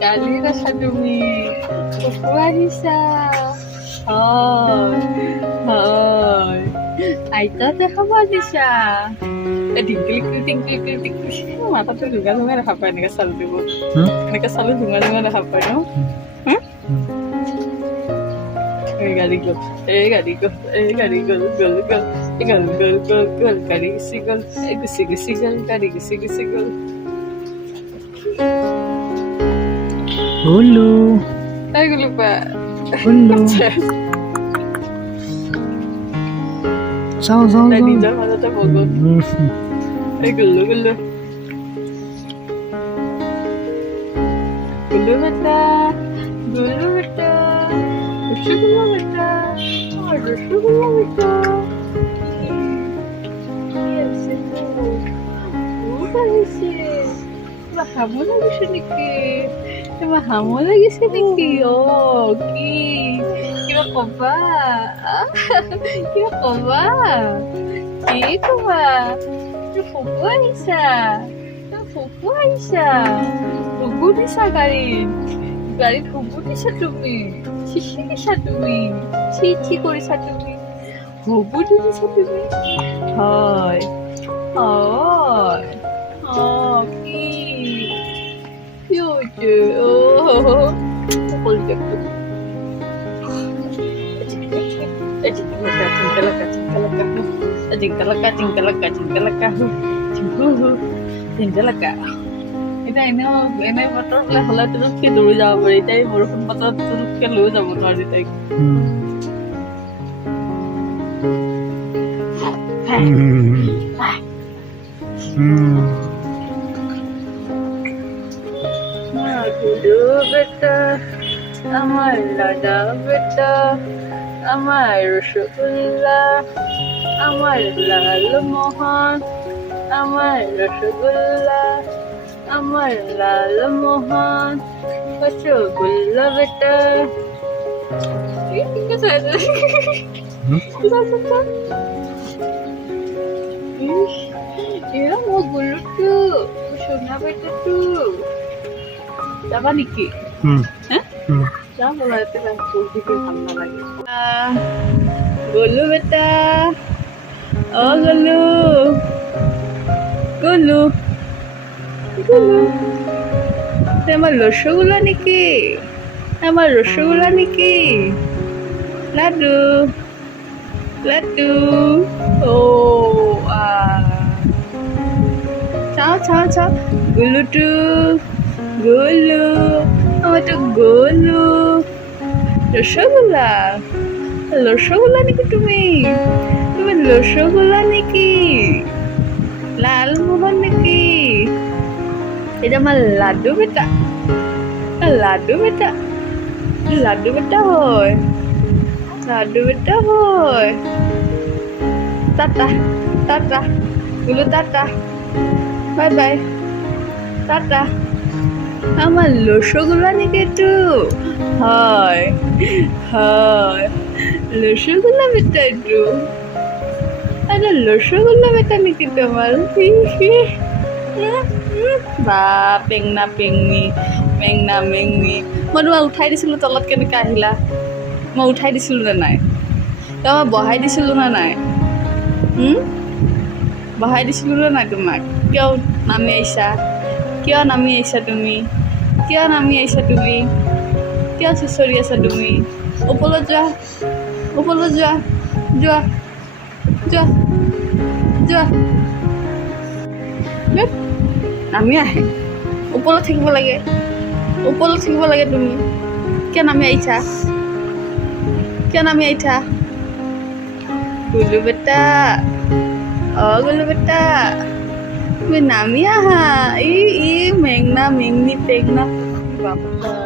কালি আছা তুমি ফুফু আহিছা হয় হয় আইতা দেখাব দিছা মাথাটো জোঙা জোঙা দেখা পায় এনেকে চালু দিব এনেকে চালু জোঙা জোঙা দেখা পায় ন গাড়ী গ'ল গাড়ী গ'ল গাড়ী গ'ল গ'ল গ'ল গ'ল গ'ল গ'ল গ'ল গাড়ী গুচি গ'ল গুচি গুচি গ'ল গাড়ী গুচি গুচি গ'ল Hulu. Ay, lupa. Hulu. Sao Tadi jam ada tak bagus. Ay, gulu gulu. Gulu beta. Gulu beta. Rusugula beta. Rusugula beta. Yes, itu. Bukan sih. Lah, kamu lagi sini ke? Emang kamu lagi sini ki? Oh, ki. Kiba koba. Kiba koba. Ki koba. Tu fufu Aisyah. Tu fufu Aisyah. Fufu bisa garin. Garin fufu bisa tumi. Cici bisa tumi. Cici bisa tumi. Fufu bisa tumi. Hai. Hai. Oh, ki. Oh, hold up. এতিয়া এনে বতৰ হ'লে তুলুককে দৌৰি যাব পাৰি এতিয়া এই বৰষুণ বতৰত তুলুককে লৈ যাব নোৱাৰি তাইক Gulu beta, আমার লাডা বেটা, আমার রসগোল্লা, আমার লাল মোহন, আমার রসগোল্লা, আমার লাল মোহন, রসগোল্লা বেটা। এরা মো গুলো তো সোনা বেটা তো যাবা নেকি হ্যাঁ যাও বলা এতে দিকে ভাল নালাগে গলু বেটা ও গলু গলু গলু আমার রসগোল্লা নেকি আমার রসগোল্লা নেকি লাড্ডু লাড্ডু ও চাও চাও চাও গুলুটু গোলু আমার তো গোলু রসগোল্লা রসগোল্লা নাকি তুমি তুমি রসগোল্লা নাকি লালমোহন নাকি এটা আমার লাড্ডু বেটা লাড্ডু বেটা লাড্ডু বেটা হয় লাড্ডু বেটা হয় টাটা টাটা গুলো টাটা বাই বাই টাটা আমার রসগোল্লা নাকি একটু হয় হয় রসগোল্লা বেটা একটু আরে রসগোল্লা বেটা নাকি তোমার বা পেংনা পেংনি মেংনা মেংনি মই তোমাক উঠাই দিছিলোঁ তলত কেনেকৈ আহিলা মই উঠাই দিছিলোঁ নে নাই তোমাক বহাই দিছিলোঁ নে নাই বহাই দিছিলোঁ নে নাই তোমাক কিয় নামি আহিছা কিয় নামি আহিছা তুমি কিয় নামি আহিছা তুমি কিয় চুচৰি আছা তুমি ওপৰত যোৱা ওপৰত যোৱা যোৱা যোৱা যোৱা নামি আহে ওপৰত থাকিব লাগে ওপৰত থাকিব লাগে তুমি কিয় নামি আহিছা কিয় নামি আহিছা গুলু বেটা অ গুলু বেটা তুমি নামি আহা ই মেংনা মেংনি পেংনা বাবা